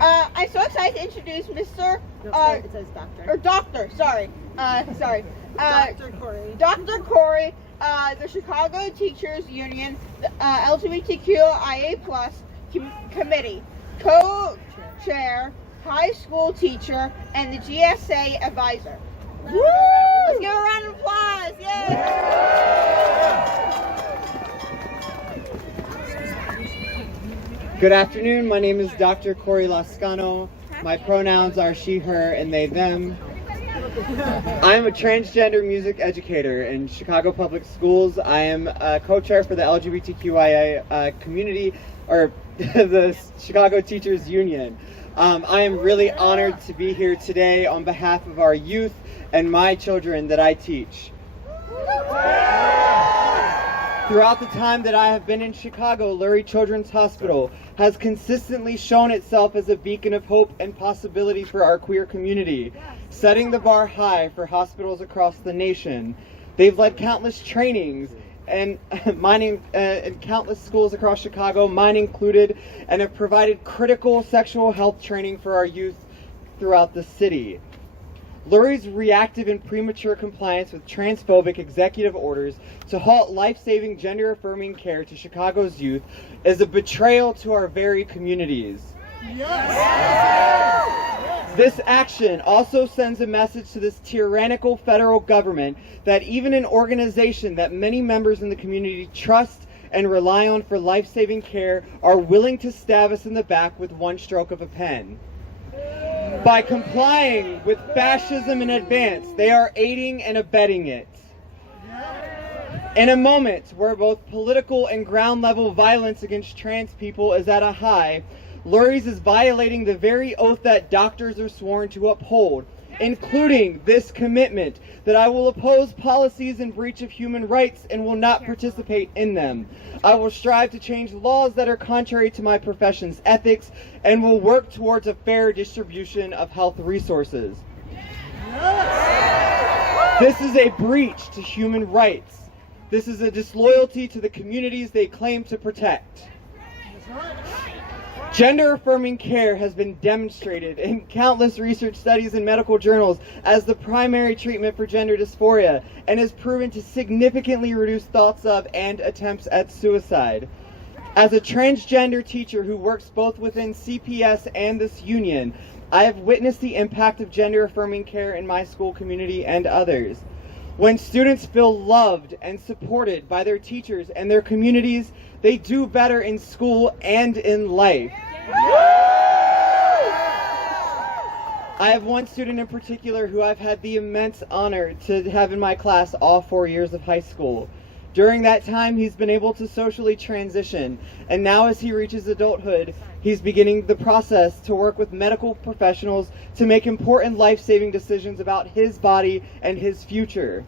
I'm so excited to introduce Mr. It says doctor. Or Doctor, sorry. Dr. Corey. Dr. Corey, the Chicago Teachers Union, the LGBTQIA Plus Committee, co-chair, high school teacher, and the GSA advisor. Woo! Let's give a round of applause. Yay! Good afternoon. My name is Dr. Corey Lascano. My pronouns are she, her, and they, them. I am a transgender music educator in Chicago Public Schools. I am a co-chair for the LGBTQIA community, or the Chicago Teachers Union. I am really honored to be here today on behalf of our youth and my children that I teach. Throughout the time that I have been in Chicago, Lurie Children's Hospital has consistently shown itself as a beacon of hope and possibility for our queer community, setting the bar high for hospitals across the nation. They've led countless trainings and mining in countless schools across Chicago, mine included, and have provided critical sexual health training for our youth throughout the city. Lurie's reactive and premature compliance with transphobic executive orders to halt life-saving gender-affirming care to Chicago's youth is a betrayal to our very communities. Yes. This action also sends a message to this tyrannical federal government that even an organization that many members in the community trust and rely on for life-saving care are willing to stab us in the back with one stroke of a pen. By complying with fascism in advance, they are aiding and abetting it. In a moment where both political and ground-level violence against trans people is at a high, Lurie's is violating the very oath that doctors are sworn to uphold, including this commitment that I will oppose policies in breach of human rights and will not participate in them. I will strive to change laws that are contrary to my profession's ethics and will work towards a fair distribution of health resources. This is a breach to human rights. This is a disloyalty to the communities they claim to protect. Gender-affirming care has been demonstrated in countless research studies and medical journals as the primary treatment for gender dysphoria and has proven to significantly reduce thoughts of and attempts at suicide. As a transgender teacher who works both within CPS and this union, I have witnessed the impact of gender-affirming care in my school community and others. When students feel loved and supported by their teachers and their communities, they do better in school and in life. I have one student in particular who I've had the immense honor to have in my class all 4 years of high school. During that time, he's been able to socially transition, and now as he reaches adulthood, he's beginning the process to work with medical professionals to make important life-saving decisions about his body and his future.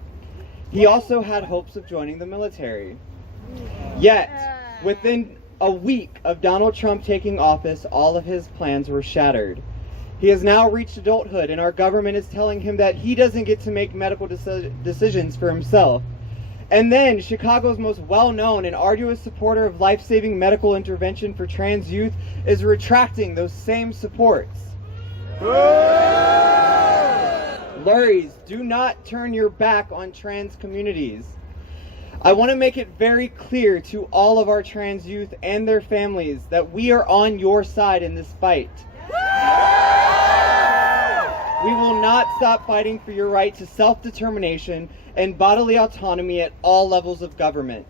He also had hopes of joining the military. Yet, within a week of Donald Trump taking office, all of his plans were shattered. He has now reached adulthood, and our government is telling him that he doesn't get to make medical decisions for himself. And then, Chicago's most well-known and arduous supporter of life-saving medical intervention for trans youth is retracting those same supports. Lurie's, do not turn your back on trans communities. I want to make it very clear to all of our trans youth and their families that we are on your side in this fight. We will not stop fighting for your right to self-determination and bodily autonomy at all levels of government.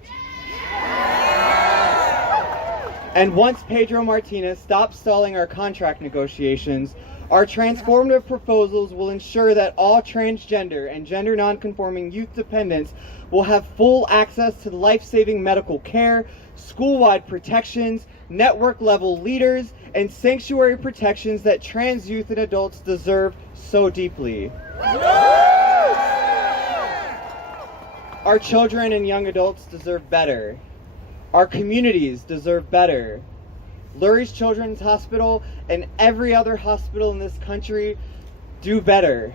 And once Pedro Martinez stops stalling our contract negotiations, our transformative proposals will ensure that all transgender and gender nonconforming youth dependents will have full access to life-saving medical care, school-wide protections, network-level leaders, and sanctuary protections that trans youth and adults deserve so deeply. Our children and young adults deserve better. Our communities deserve better. Lurie's Children's Hospital and every other hospital in this country do better.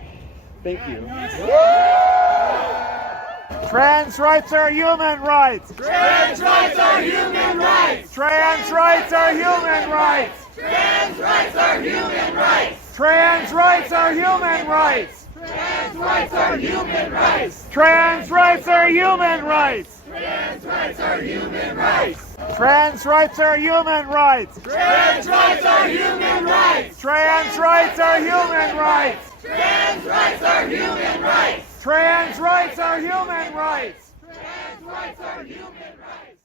Thank you. Trans rights are human rights! Trans rights are human rights! Trans rights are human rights. Trans rights are human rights. Trans rights are human rights. Trans rights are human rights. Trans rights are human rights. Trans rights are human rights. Trans rights are human rights. Trans rights are human rights. Trans rights are human rights. Trans rights are human rights. Trans rights are human rights. Trans rights are human rights.